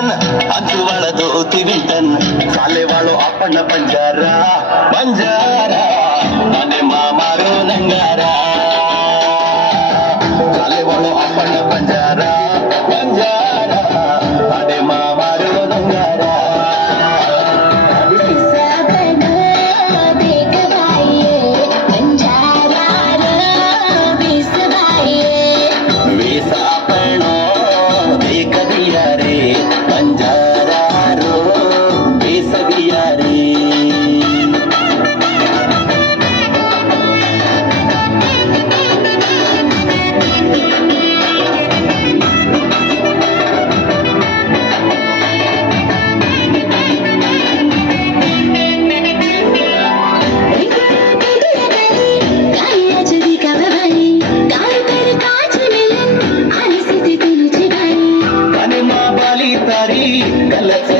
ಬಂಜಾರನ್ ಅಂಚುವಾಳ ದೋತಿ ವಿಲ್ತನ್ ಸಾಲೆವಾಳು ಅಪ್ಪಣ್ಣ ಬಂಜಾರ ಬಂಜಾರ ಮನೆ ಮಾಮಾರು ನಂಗಾರ तारी गलत